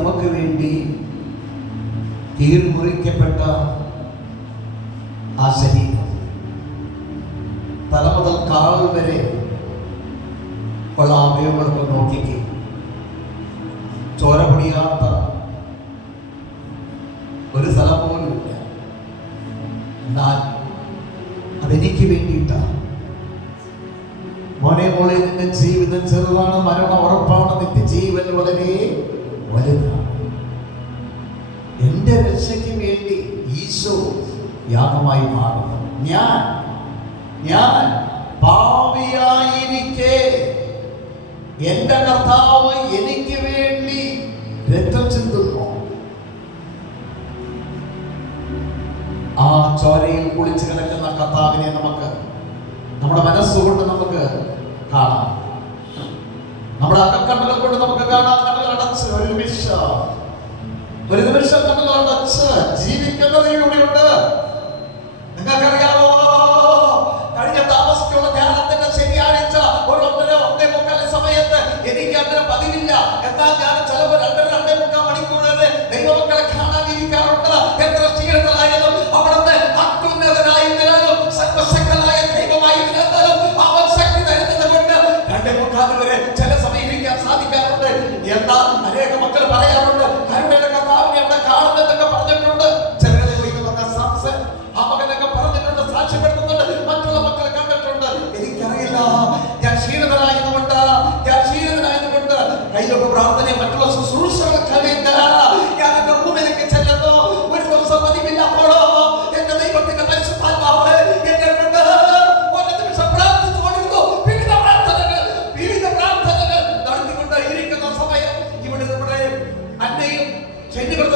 നമുക്ക് വേണ്ടി തീർമുറിക്കപ്പെട്ട ആ ശരീരം. തല മുതൽ കാൽ വരെ ഉള്ള അവയവങ്ങളൊക്കെ നോക്കിക്ക്. ചോര പൊടിയാത്ത ഒരു സ്ഥലം പോലും ഇല്ല. എന്നാൽ അതെനിക്ക് വേണ്ടിയിട്ടാണ് മോനെ മോളെ നിന്റെ ജീവിതം ചെറുതാണ് മരണം ഉറപ്പാണ് നിത്യജീവൻ ജീവൻ വളരെ വലുതാണ് എന്റെ രക്ഷയ്ക്ക് വേണ്ടി ഈശോ യാഗമായി മാറുന്നു ഞാൻ ഞാൻ പാപിയായിരിക്കെ. എന്റെ കർത്താവ് എനിക്ക് വേണ്ടി രക്തം ചിന്തുന്നു. ആ ചോരയിൽ കുളിച്ചു കിടക്കുന്ന കർത്താവിനെ നമുക്ക് നമ്മുടെ മനസ്സുകൊണ്ട് നമുക്ക് കാണാം. നമ്മുടെ അകക്കണ്ണുകൾ കൊണ്ട് നമുക്ക് കാണാം. ഒരു നിമിഷം. ഒരു നിമിഷം കണ്ണുകൾ അടച്ച് ജീവിക്കുന്നത് ഇവിടെയുണ്ട് നിങ്ങൾക്കറിയാമോ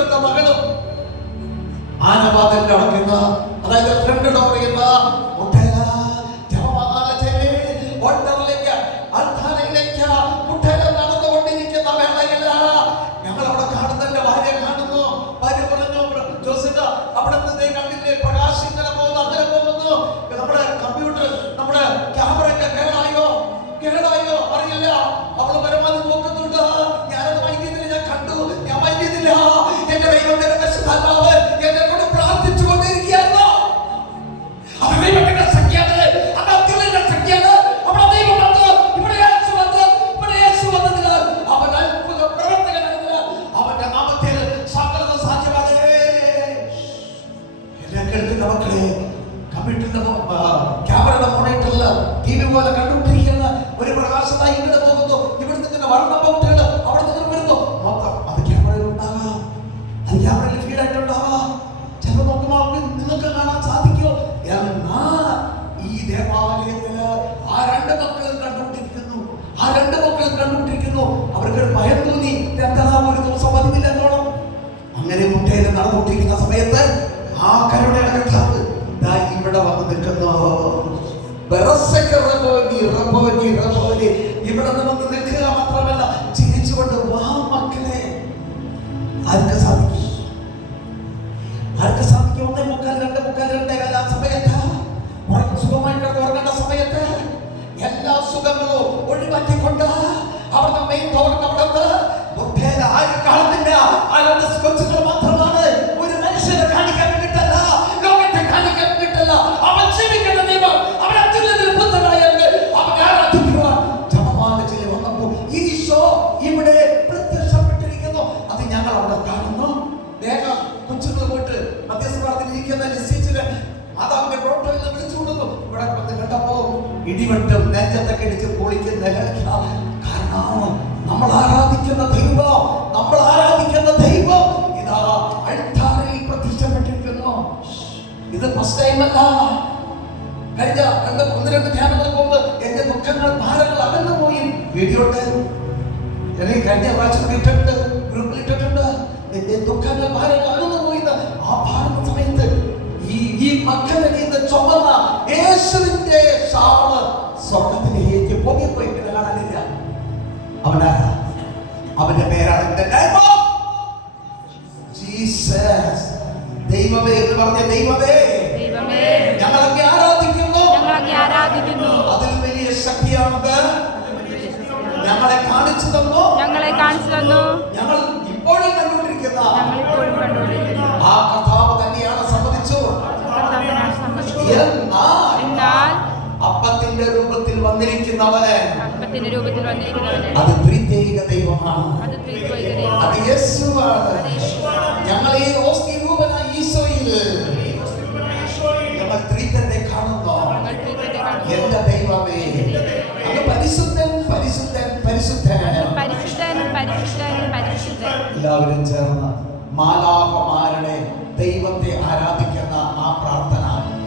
ചെന്നിവൃത്തത്തെ മകളും ആനവാദലിന്റെ അടക്കുന്ന പോലെ കണ്ടുകൊണ്ടിരിക്കുന്ന ഒരു പ്രകാശത്തായി ഇങ്ങനെ പോകുന്നു. ഇവിടുത്തെ തന്നെ വർണ പൗട്ടുകൾ അവിടെ നിന്ന് വരുന്നു. നോക്കാം അത് ക്യാമറയിൽ ഉണ്ടാകാം. അത് ക്യാമറയിൽ ഫീഡ് ആയിട്ടുണ്ടാവാം ചിലപ്പോൾ നോക്കുമ്പോൾ നിങ്ങൾക്ക് കാണാൻ സാധിക്കുമോ എന്നാൽ ഈ ദേവാലയത്തിൽ ആ രണ്ട് മക്കളും കണ്ടുകൊണ്ടിരിക്കുന്നു ആ രണ്ട് മക്കളും കണ്ടുകൊണ്ടിരിക്കുന്നു അവർക്ക് ഒരു ഭയം തോന്നി. രക്തദാനം ഒരു ദിവസം പതിവില്ലെന്നോളം അങ്ങനെ മുട്ടയിൽ നടന്നുകൊണ്ടിരിക്കുന്ന സമയത്ത് ആ കരുണയുടെ കർത്താവ് ഇവിടെ നിന്ന് ഇടിച്ച് കാരണം നമ്മൾ ആരാധിക്കുന്ന ദൈവം നമ്മൾ ആരാധിക്കുന്ന ദൈവം ഇതാ അൾത്താരയിൽ പ്രത്യക്ഷപ്പെട്ടിരിക്കുന്നു ഇത് ഫസ്റ്റ് ടൈം അല്ല. കഴിഞ്ഞ രണ്ട് ഒന്ന് രണ്ട് ധ്യാനങ്ങൾക്ക് മുമ്പ് എന്റെ ദുഃഖങ്ങൾ ഭാരങ്ങൾ അകന്നു പോയി വീഡിയോ ഉണ്ട്. എനിക്ക് കഴിഞ്ഞ പ്രാവശ്യം ഇട്ടിട്ടുണ്ട് ഗ്രൂപ്പിൽ ഇട്ടിട്ടുണ്ട്. എന്റെ ദുഃഖങ്ങൾ ഭാരങ്ങൾ അകന്നു പോയി ആ ഭാരത സമയത്ത് ഈ ഈ മക്കളെ ചുമന്ന യേശുവിന്റെ ഷാൾ അവനാരാ? അവന്റെ പേരാണ് ജീസസ്. ദൈവമേ എന്ന് പറഞ്ഞ ദൈവമേ. ഞങ്ങൾ ആരാധിക്കുന്നു. അതിൽ വലിയ ശക്തിയാണത് ഞങ്ങളെ കാണിച്ചു തന്നു. ഞങ്ങളെ കാണിച്ചു തന്നു. ഞങ്ങൾ ഇപ്പോഴും കണ്ടുകൊണ്ടിരിക്കുന്ന ആ കഥാവ് തന്നെയാണ് എന്നാൽ എന്നാൽ അപ്പത്തിന്റെ രൂപത്തിൽ വന്നിരിക്കുന്നവന്. അപ്പത്തിന്റെ രൂപത്തിൽ വന്നിരിക്കുന്നവന്. അത് ത്രിത്യേക ദൈവമാണ്. അത് ത്രിത്വൈക ദൈവം അത് യേശുവാണ്. ഞങ്ങൾ ഈ ഓസ്തി രൂപനായ ഈശോയിൽ. ഞങ്ങൾ ത്രിത്വത്തെ കാണുന്നു. എന്റെ ദൈവമേ. അത് പരിശുദ്ധൻ പരിശുദ്ധൻ പരിശുദ്ധൻ. പരിശുദ്ധൻ പരിശുദ്ധൻ പരിശുദ്ധൻ. എല്ലാവരും ചേർന്ന് മാലാഹമാരുടെ ദൈവത്തെ ആരാധിക്കുന്ന ആ പ്രാർത്ഥന.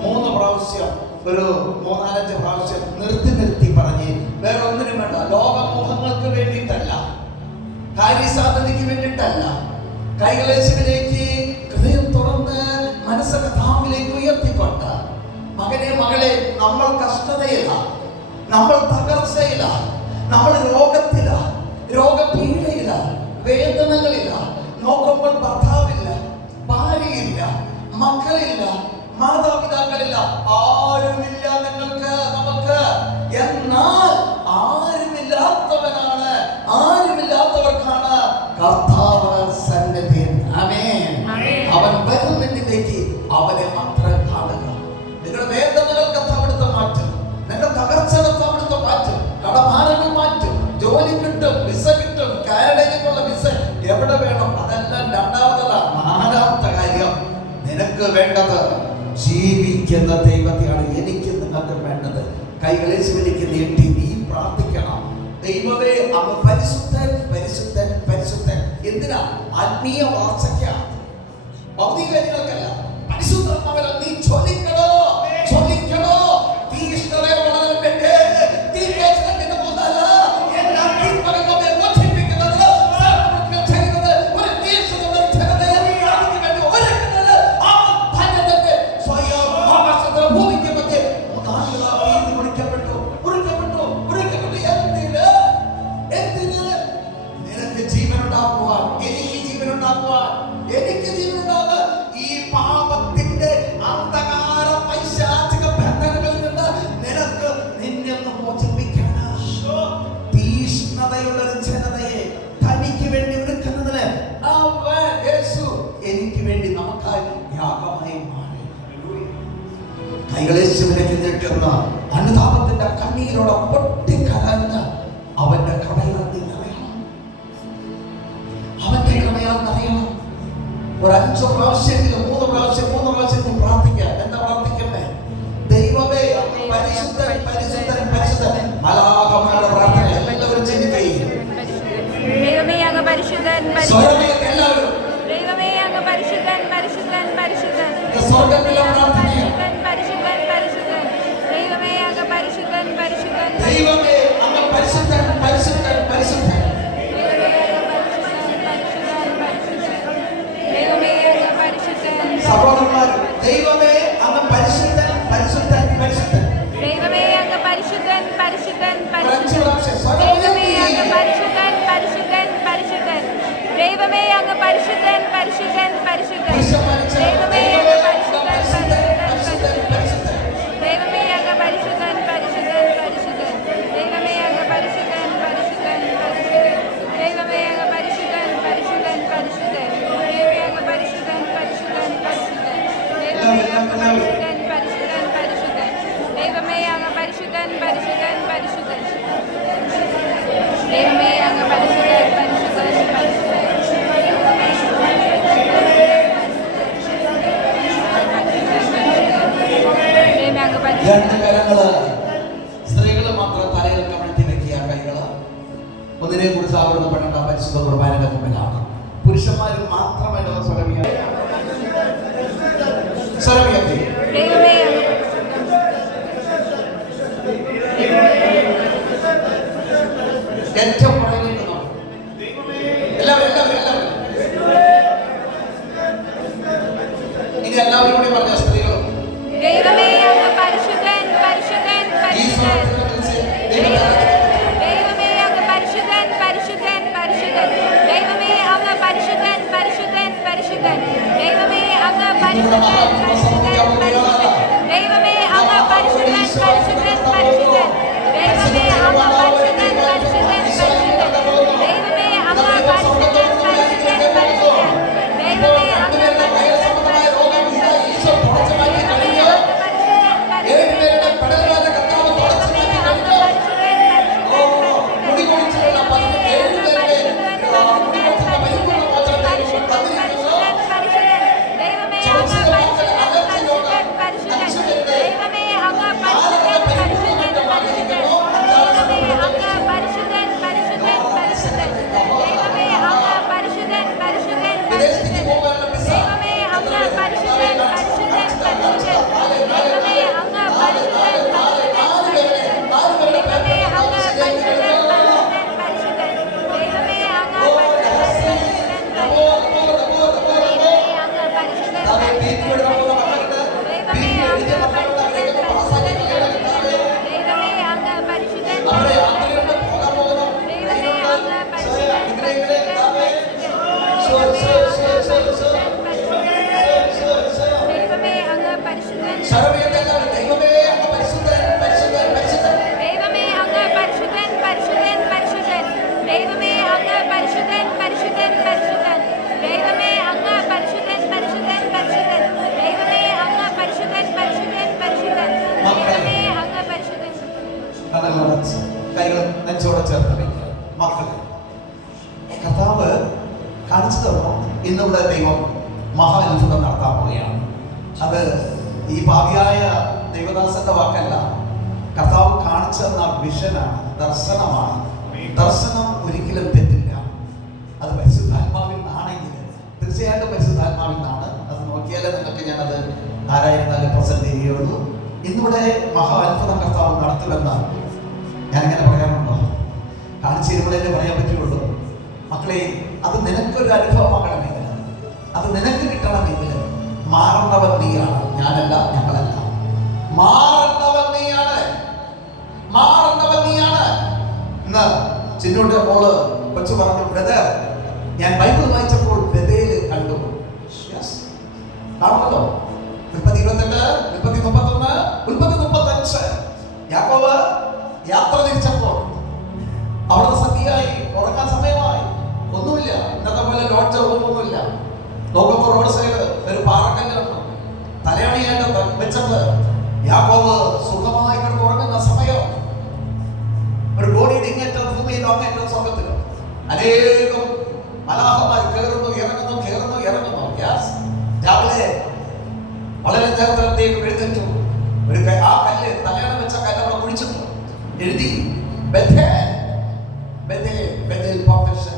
മൂന്ന് പ്രാവശ്യം ഒരു മൂന്നാലഞ്ച് പ്രാവശ്യം നിർത്തി നിർത്തി പറഞ്ഞ് വേറെ ഒന്നിനും വേണ്ട. ലോകമോഹങ്ങൾക്ക് വേണ്ടിയിട്ടല്ല. കാര്യസാധനയ്ക്ക് വേണ്ടിയിട്ടല്ല. കൈകളേശുവിലേക്ക് ഹൃദയം തുറന്ന് മനസ്സ് കഥാമിലേക്ക് ഉയർത്തിക്കൊണ്ട് മകനെ മകളെ നമ്മൾ കഷ്ടതയില്ല നമ്മൾ തകർച്ചയില്ല നമ്മൾ രോഗത്തില രോഗപീഠയില്ല വേദനകളില്ല നോക്കുമ്പോൾ ഭർത്താവില്ല ഭാര്യയില്ല മക്കളില്ല മാതാപിതാക്കളില്ല ആരുമില്ല നിങ്ങൾക്ക് നമുക്ക്. എന്നാൽ ആരുമില്ലാത്തവനാണ്. ആരുമില്ലാത്തവർക്കാണ് കർത്താവ് സന്നിധി. അവൻ വരും എന്നിലേക്ക് അവനെ മാത്രം കാണുക. നിങ്ങളുടെ വേദനകൾക്ക് അവിടുത്തെ മാറ്റും. നിങ്ങളുടെ തകർച്ചകൾക്ക് അവിടുത്തെ മാറ്റും. കടഭാരങ്ങൾ മാറ്റും. ജോലി കിട്ടും വിസ കിട്ടും കാനഡയിലേക്കുള്ള വിസ എവിടെ വേണം? അതെല്ലാം രണ്ടാമതല്ല നാലാമത്തെ കാര്യം. നിനക്ക് വേണ്ടത് ജീവിക്കുന്ന ദൈവത്തെയാണ് എനിക്ക് നിങ്ങൾക്ക് വേണ്ടത്. കൈകളെ ശിവനിക്ക് നീട്ടി നീ പ്രാർത്ഥിക്കണം. ദൈവമേ അവ പരിശുദ്ധൻ പരിശുദ്ധൻ പരിശുദ്ധൻ. എന്തിനാ? ആത്മീയ വളർച്ചയ്ക്കാണ് ഭൗതിക കാര്യങ്ങൾക്കല്ല കൈകളേശുവിലേക്ക് നീട്ടുന്ന അനുതാപത്തിന്റെ കണ്ണീരോടെ പൊട്ടിക്കലഞ്ഞ് അവന്റെ നീ നിറയണം അവന്റെ നിറയണം ഒരു അഞ്ചു പ്രാവശ്യമെങ്കിലും മൂന്ന് പ്രാവശ്യം മൂന്ന് പ്രാവശ്യം പ്രാർത്ഥിക്കുക എന്താ പ്രാർത്ഥിക്കണ്ടേ? ദൈവമേ പരിശുദ്ധൻ പരിശുദ്ധൻ പരിശുദ്ധൻ. മലാഹമാരുടെ പ്രാർത്ഥന. എല്ലാവരും ചിന്തിക്കുകയും ദൈവമേ അങ്ങ് പരിശുദ്ധൻ പരിശുദ്ധൻ. ദൈവമേ അങ്ങ് പരിശുദ്ധൻ പരിശുദ്ധൻ ദൈവമേ അങ്ങ് പരിശുദ്ധൻ പരിശുദ്ധൻ പരിശുദ്ധൻ. ദൈവമേ അങ്ങ് പരിശുദ്ധൻ പരിശുദ്ധൻ പരിശുദ്ധൻ. ദൈവമേ അങ്ങ് പരിശുദ്ധൻ പരിശുദ്ധൻ പരിശുദ്ധൻ. ദൈവമേ അങ്ങ് പരിശുദ്ധൻ പരിശുദ്ധൻ. ഒന്നിനെ കുറിച്ച് പെട്ടെന്ന് പരിശുദ്ധ കുർബാനയുടെ മുമ്പിലാണ് പുരുഷന്മാർ നിന്നോ എല്ലാവരും ഇനി കൂടി പറഞ്ഞ അങ്ങ് പരിശുദ്ധൻ പരിശുദ്ധൻ പരിശുദ്ധൻ ഈ ഭാവിയായ ദൈവദാസന്റെ വാക്കല്ല. കർത്താവ് കാണിച്ചു തന്ന വിഷനാണ് ദർശനമാണ്. ദർശനം ഒരിക്കലും തെറ്റില്ല. അത് പരിശുദ്ധാത്മാവിൽ നിന്നാണെങ്കിൽ തീർച്ചയായിട്ടും പരിശുദ്ധാത്മാവിൽ നിന്നാണ്. അത് നോക്കിയാലേ നിങ്ങൾക്ക് ഞാനത് ആരായിരുന്നാലും പ്രസന്റ് ചെയ്യുകയുള്ളൂ. ഇന്നിവിടെ മഹാ അത്ഭുതം കർത്താവ് നടത്തുമെന്ന് ഞാനിങ്ങനെ പറയാറുണ്ടോ. കാണിച്ചു തരുമ്പോഴേ പറയാൻ പറ്റുള്ളൂ. മക്കളെ അത് നിനക്കൊരു അനുഭവമാകണമെങ്കിൽ അത് നിനക്ക് കിട്ടണമെങ്കിൽ മാറേണ്ടവർ നീയാണ്. ഞാനല്ല ഞങ്ങളല്ല. മാറുന്നവൻ നീയാണ്. മാറുന്നവൻ നീയാണ്. ഇന്ന് ചിന്നോട്ട് മോൾ കൊച്ചു പറഞ്ഞു ബ്രദർ ഞാൻ ബൈബിൾ വായിച്ചപ്പോൾ ബദേൽ കണ്ടു. കാണുമല്ലോ മുപ്പത്തി ഇരുപത്തെട്ട് ഉൽപ്പത്തി മുപ്പത്തൊന്ന് മുപ്പത്തി മുപ്പത്തഞ്ച് യാക്കോവ് യാത്ര തിരിച്ചപ്പോൾ അവിടെ സദ്യയായി ഉറങ്ങാൻ സമയമായി. ഒന്നുമില്ല. ഇന്നത്തെ പോലെ ലോഡ്ജ് ഒന്നുമില്ല നോക്കുമ്പോൾ റോഡ് സൈഡ് ഒരു പാറക്കല്ലുണ്ട് തലയണിയായിട്ട് വെച്ചത്. യാക്കോവ് സുഖമായി കിടന്ന് ഉറങ്ങുന്ന സമയം. ഒരു ബോഡി ഇങ്ങേറ്റം ഭൂമിയിലും അങ്ങേറ്റം സ്വർഗത്തിലും അനേകം മലാഹമായി കയറുന്നു ഇറങ്ങുന്നു കയറുന്നു ഇറങ്ങുന്നു. യാസ് രാവിലെ വളരെ നേരത്തേക്ക് എഴുന്നേറ്റു. ഒരു ആ കല്ല് തലയണ വെച്ച കല്ല് അവിടെ കുഴിച്ചിട്ടു. എഴുതി ബഥേൽ ബഥേൽ ബഥേൽ perfection.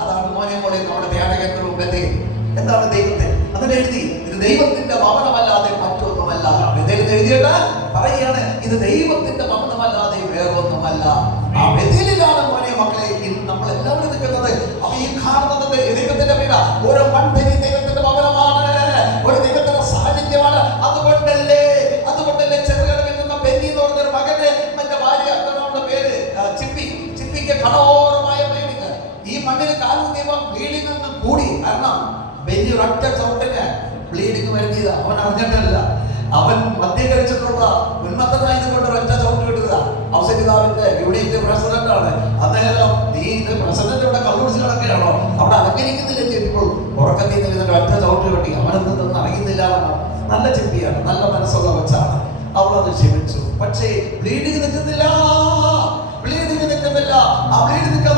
അതാണ് മോനെ മോളെ നമ്മുടെ ധ്യാന കേന്ദ്രവും എന്താണ് ദൈവത്തെ? അതിനെഴുതി ഇത് ദൈവത്തിന്റെ എഴുതിയിട്ട് പറയുകയാണ് ഇത് ദൈവത്തിന്റെ ഭവനമല്ലാതെ വേറൊന്നുമല്ല. ആ ബഥേലിലാണ് മോനെ മക്കളെ ഇന്ന് നമ്മൾ എല്ലാവരും നിൽക്കുന്നത്. അപ്പൊ ഈ കാണുന്നത് ദൈവത്തിന്റെ വീട് ഓരോ മൺപരി ദൈവത്തിന്റെ ഭവനമാണ് ഒരു ദൈവത്തിന്റെ സാന്നിധ്യമാണ്. അതുകൊണ്ടല്ലേ അതുകൊണ്ടല്ലേ ചെറുകടവിൽ നിന്ന ബെന്നി എന്ന് പറഞ്ഞൊരു മകന് മറ്റേ ഭാര്യ എന്താണ് പേര് ചിപ്പി ചിപ്പിക്ക് കടോരമായ ബ്ലീഡിങ് ഈ മണ്ണിൽ കാലു ദൈവം വീടിൽ നിന്ന് കൂടി. കാരണം ബെന്നി ഒരൊറ്റ ചോട്ടിന് ബ്ലീഡിങ് വരുത്തിയത്. അവൻ അറിഞ്ഞിട്ടല്ല. അവൻ മദ്യകരിച്ചിട്ടുള്ള ഉന്മത്തനായതുകൊണ്ട് ഒറ്റ ചവിട്ട് വിടുക. ഔസരിതാവിന്റെ യൂണിറ്റ് പ്രസിഡന്റ് ആണ്. അദ്ദേഹം നീ ഇത് പ്രസിഡന്റ് ഇവിടെ കള്ളുടിച്ച് കിടക്കുകയാണോ? അവിടെ അലങ്കരിക്കുന്നില്ല ചെപ്പിപ്പോൾ ഉറക്കത്തിൽ നിന്ന് ഒറ്റ ചവിട്ട് കിട്ടി. അവനെന്തെന്ന് അറിയുന്നില്ല നല്ല ചെപ്പിയാണ് നല്ല മനസ്സുള്ള കൊച്ചാണ്. അവൾ ക്ഷമിച്ചു. പക്ഷേ ബ്ലീഡിങ് നിൽക്കുന്നില്ല. ബ്ലീഡിങ് നിൽക്കുന്നില്ല. ആ ബ്ലീഡ് നിൽക്കാൻ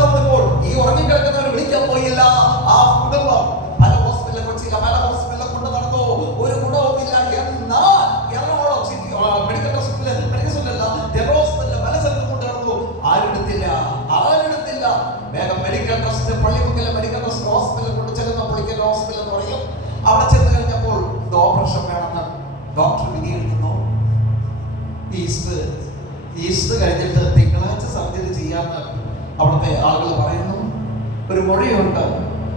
ഒരു മുഴയുണ്ട്.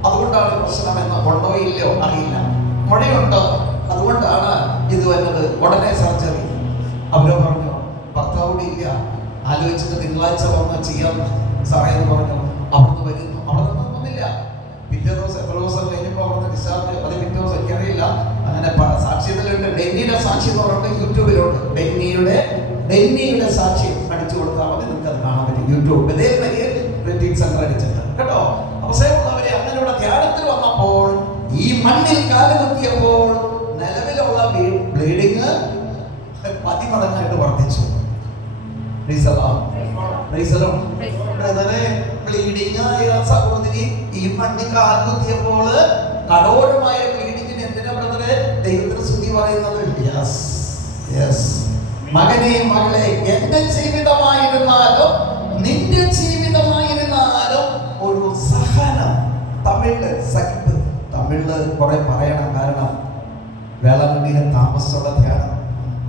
അതുകൊണ്ടാണ് പ്രശ്നം എന്ന് ഉണ്ടോ ഇല്ലയോ അറിയില്ല. മുഴയുണ്ട്. അതുകൊണ്ടാണ് ഇത് വന്നത്. ഉടനെ സർജറി. അവരോ പറഞ്ഞു ഭർത്താവോട് ഇല്ല. ആലോചിച്ചിട്ട് തിങ്കളാഴ്ച വന്ന് ചെയ്യാം. സാറേ എന്ന് പറഞ്ഞു അവിടുന്ന് വരുന്നു. അവിടെ നിന്നൊന്നുമില്ല പിറ്റേ ദിവസം എത്ര ദിവസം കഴിഞ്ഞപ്പോൾ അവിടുന്ന് ഡിസ്ചാർജ് അത് പിറ്റേ ദിവസം എനിക്കറിയില്ല. അങ്ങനെ സാക്ഷ്യത്തിലുണ്ട്. ഡെന്നിയുടെ സാക്ഷി എന്ന് പറഞ്ഞിട്ട് യൂട്യൂബിലുണ്ട്. ഡെന്നിയുടെ ഡെന്നിയുടെ സാക്ഷി അടിച്ചു കൊടുത്താൽ മതി. നിങ്ങൾക്ക് അത് കാണാൻ പറ്റും. യൂട്യൂബ്. ഇതേ വലിയ ട്രീറ്റിംഗ് സെന്റർ അടിച്ചിട്ട് കേട്ടോ? മണ്ണിൽ കാലുകുത്തിയപ്പോൾ നിലവിലുള്ള ബ്ലീഡിങ് പതിമടങ്ങായിട്ട് വർദ്ധിച്ചു. ബ്ലീഡിങ് ആയ സഹോദരി ഈ മണ്ണിൽ കാലുകുത്തിയപ്പോൾ കഠോരമായ ബ്ലീഡിങ്ങിന് എന്തിനാ ബ്രദറെ? ദൈവത്തിന് സ്തുതി പറയുന്നത്? യെസ് യെസ് മകനെ മകളെ എന്റെ ജീവിതമായിരുന്നാലും നിന്റെ ജീവിതമായിരുന്നാലും ഒരു സഹനം തമിഴിൽ സഹിപ്പ് തമിഴിൽ കുറെ പറയണം. കാരണം വേളാങ്കണ്ണിയിലെ താമസമുള്ള ധ്യാനം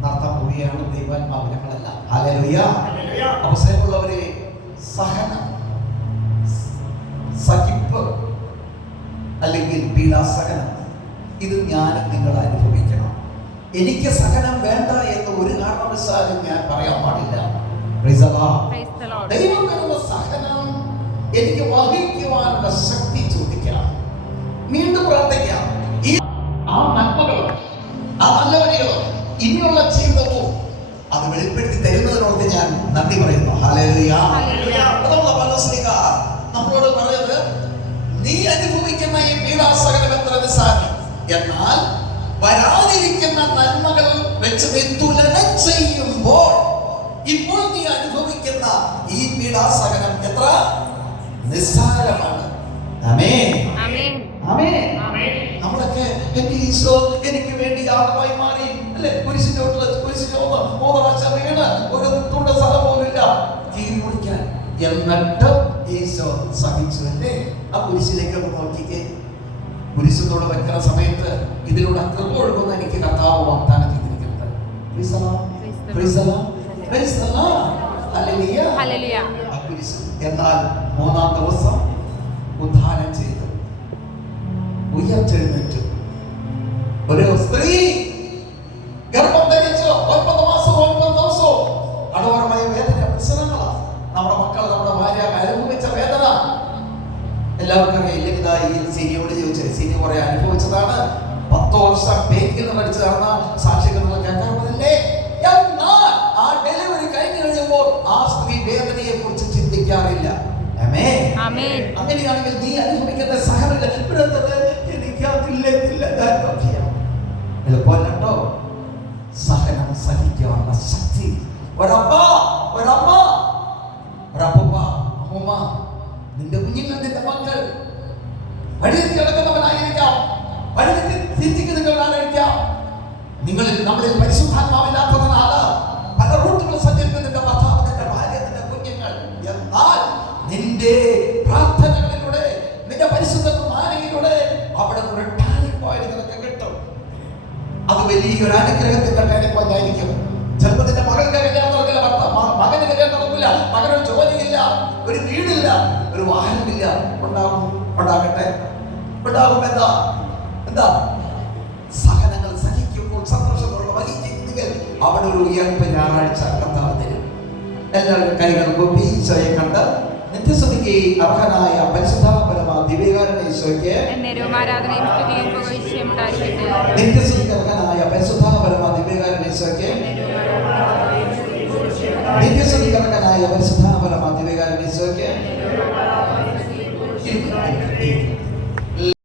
നടത്താൻ പോവുകയാണ് ദൈവാത്മാവ് ഞങ്ങളല്ല. ഹാലലുയ അവസരമുള്ളവരെ സഹനം സഹിപ്പ് അല്ലെങ്കിൽ പീഡാസഹനം ഇത് ഞാൻ നിങ്ങൾ അനുഭവിക്കണം. എനിക്ക് സഹനം വേണ്ട എന്ന് ഒരു കാരണവശാലും ഞാൻ പറയാൻ പാടില്ല. ദൈവം തരുന്ന സഹനം എനിക്ക് വഹിക്കുവാനുള്ള ശക്തി വീണ്ടും പ്രാർത്ഥിക്കാം. ഈ ആ നന്മകൾ ആ നല്ല വരികൾ ഇനിയുള്ള ജീവിതവും അത് വെളിപ്പെടുത്തി തരുന്നതിനോട് ഞാൻ നന്ദി പറയുന്നു. നമ്മളോട് പറയുന്നത് നീ അനുഭവിക്കുന്ന ഈ പീഡാസകലം എത്ര നിസ്സാരം. എന്നാൽ വരാതിരിക്കുന്ന നന്മകൾ വെച്ച് നീ തുലനം ചെയ്യുമ്പോൾ ഇപ്പോൾ നീ അനുഭവിക്കുന്ന ഈ പീഡാസകലം എത്ര നമ്മളൊക്കെ എന്റെ ഈശോ എനിക്ക് വേണ്ടി യാത്രമായി മാറി. അല്ലെ? കുരിശിന്റെ കുരിശിന്റെ ഒന്ന് മൂന്ന് പ്രാവശ്യം വീണ്. ഒരു തുണ്ട സ്ഥലം പോലില്ല തീ കുടിക്കാൻ എന്നിട്ട് ഈശോ സഹിച്ചു അല്ലേ ആ കുരിശിലേക്ക് ഒന്ന് നോക്കിക്കേ. കുരിശിലൂടെ വെക്കുന്ന സമയത്ത് ഇതിലൂടെ കൃപ ഒഴുകുന്ന എനിക്ക് കർത്താവ് വാഗ്ദാനം ചെയ്തിരിക്കുന്നത്. എന്നാൽ മൂന്നാം ദിവസം ഉദ്ധാനം ചെയ്തു. ഉയർത്തെഴുന്നേറ്റു ഒരു സ്ത്രീ ഗർഭം ധരിച്ചു ഒൻപത് മാസവും ഒൻപത് ദിവസവും വേദന പ്രശ്നങ്ങളാ. നമ്മുടെ മക്കൾ നമ്മുടെ ഭാര്യ അനുഭവിച്ച വേദന. എല്ലാവർക്കും അറിയാം ഇല്ലെങ്കിൽ ഈ സിനിയോട് ചോദിച്ചത് സിനി കുറെ അനുഭവിച്ചതാണ്. പത്ത് വർഷം പേക്കിൽ പഠിച്ചതാണ് സാക്ഷികൾ കേൾക്കാൻ എന്നാൽ ആ ഡെലിവറി കഴിഞ്ഞു കഴിഞ്ഞപ്പോൾ ആ സ്ത്രീ വേദനയെ കുറിച്ച് ചിന്തിക്കാറില്ല അങ്ങനെയാണെങ്കിൽ നീ അനുഭവിക്കുന്ന അതില്ലെന്നില്ല എളുപ്പമല്ലോ സഹനം സഹിക്കാനുള്ള ശക്തി ഒരമ്മ ഒരമ്മ ഒരപ്പൂപ്പ അമ്മൂമ്മ നിന്റെ കുഞ്ഞുങ്ങൾ നിന്റെ മക്കൾ വഴിതെറ്റി കിടക്കുന്നവനായിരിക്കാം വഴിതെറ്റി ചിന്തിക്കുന്നവനായിരിക്കാം നിങ്ങളിൽ നമ്മളിൽ പരിശുദ്ധാത്മാവില്ലാത്തതിനാല് പല റൂട്ടുകൾ സഞ്ചരിക്കുന്ന നിന്റെ ഭർത്താവ് നിന്റെ ഭാര്യ നിന്റെ കുഞ്ഞുങ്ങൾ എന്നാൽ നിന്റെ പ്രാർത്ഥനകളിലൂടെ നിന്റെ പരിശുദ്ധ മാനയിലൂടെ അവിടെ നിന്ന് ഒരു ടേണിംഗ് പോയിന്റ് നിനക്ക് കിട്ടും വലിയൊരു അനുഗ്രഹത്തിന്റെ പോയിന്റ് ആയിരിക്കും ചിലപ്പോൾ നിന്റെ മകൾക്ക് കല്യാണം നടക്കില്ല ഭർത്ത മകന് കല്യാണം നടക്കില്ല മകനൊരു ജോലിയില്ല ഒരു വീടില്ല ഒരു വാഹനമില്ല. ഉണ്ടാകും ഉണ്ടാകട്ടെ. ഉണ്ടാകും എന്താ? എന്താ? സഹനങ്ങൾ സഹിക്കുമ്പോൾ സന്തോഷത്തോടെ വഹിക്കുന്നെങ്കിൽ അവിടെ ഒരു ഉയർപ്പ് ഞായറാഴ്ച കർത്താവ് തരും. എല്ലാവരും കൈകൾ കൊപ്പി ഈശോയെ കണ്ട് നിത്യസ്തുതിക്ക് അർഹനായ പരിശുദ്ധാപരമ ദിവ്യകാരണ ഈശോയ്ക്ക് എന്നേരവും పరిశుద్ధాత్మ పరమ దివ్యగా నేసకే దివ్య సమీకరణకనాయ పరిశుద్ధాత్మ పరమ దివ్యగా నేసకే